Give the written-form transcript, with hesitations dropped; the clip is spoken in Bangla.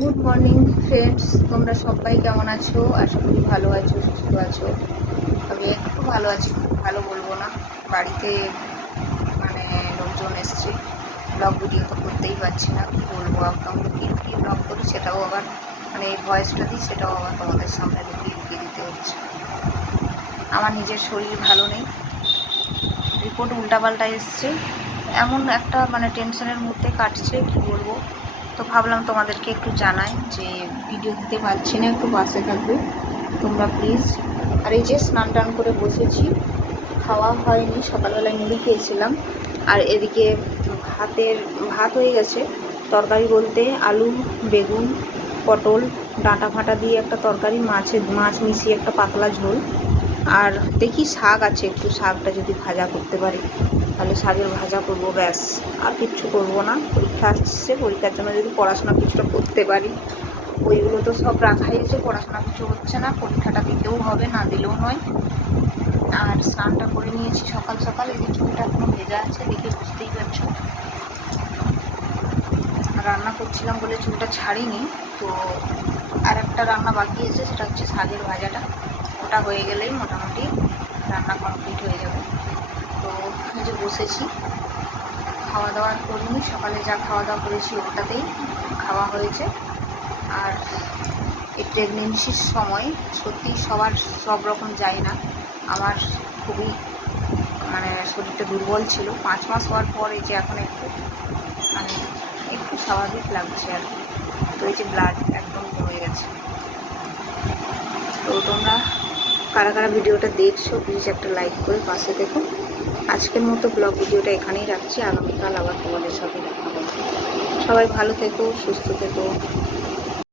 গুড মর্নিং ফ্রেন্ডস, তোমরা সবাই কেমন আছো? আশা করি ভালো আছো, সুস্থ আছো। আমি একটু ভালো আছি, খুব ভালো বলবো না। বাড়িতে মানে লোকজন এসছে, ব্লগ ভিডিও তো করতেই পারছি না, কী বলবো। একদম লুকিয়ে লুকিয়ে ব্লগ করি, সেটাও আবার মানে এই ভয়েসটা দিই, সেটাও আবার তোমাদের সামনে লুকিয়ে লুকিয়ে দিতে হচ্ছে। আমার নিজের শরীর ভালো নেই, রিপোর্ট উল্টাপাল্টা এসছে, এমন একটা মানে টেনশনের মধ্যে কাটছে, কি বলবো। তো ভাবলাম তোমাদেরকে একটু জানাই যে ভিডিও দিতে পারছি না, একটু পাশে থাকবে তোমরা প্লিজ। আর এই যে স্নান টান করে বসেছি, খাওয়া হয়নি, সকালবেলায় মুড়ি খেয়েছিলাম। আর এদিকে ভাত হয়ে গেছে। তরকারি বলতে আলু, বেগুন, পটল, ডাঁটা ফাটা দিয়ে একটা তরকারি, মাছ মিশিয়ে একটা পাতলা ঝোল। আর দেখি শাক আছে, একটু শাকটা যদি ভাজা করতে পারি তাহলে শাকের ভাজা করবো, ব্যাস। আর কিচ্ছু করবো না। পরীক্ষা আসছে, পরীক্ষার জন্য যদি পড়াশোনা কিছুটা করতে পারি। বইগুলো তো সব রাখাই আছে, পড়াশোনা কিছু হচ্ছে না, পরীক্ষাটা দিতেও হবে, না দিলেও নয়। আর স্নানটা করে নিয়েছি সকাল সকাল, এই যে চুলটা এখনো ভেজা আছে, দেখে বুঝতেই পারছো। রান্না করছিলাম বলে চুলটা ছাড়িনি। তো আর একটা রান্না বাকি আছে, সেটা হচ্ছে শাকের ভাজাটা। ওটা হয়ে গেলেই মোটামুটি রান্না কমপ্লিট হয়ে যাবে। তো এই যে বসেছি, খাওয়া দাওয়া করিনি, সকালে যা খাওয়া দাওয়া করেছি ওটাতেই খাওয়া হয়েছে। আর এই প্রেগনেন্সির সময় সত্যি সবার সব রকম যায় না। আমার খুবই মানে শরীরটা দুর্বল ছিল, 5 মাস হওয়ার পর এই যে এখন একটু মানে একটু স্বাভাবিক লাগছে আর কি। তো এই যে ব্লাড একদম কমে গেছে। তো তোমরা কারা কারা ভিডিওটা দেখছো প্লিজ একটা লাইক করে পাশে দেখো। আজকের মতো ব্লগ ভিডিওটা এখানেই রাখছি, আগামীকাল আবার তোমাদের সাথে দেখা হবে। সবাই ভালো থেকো, সুস্থ থেকো।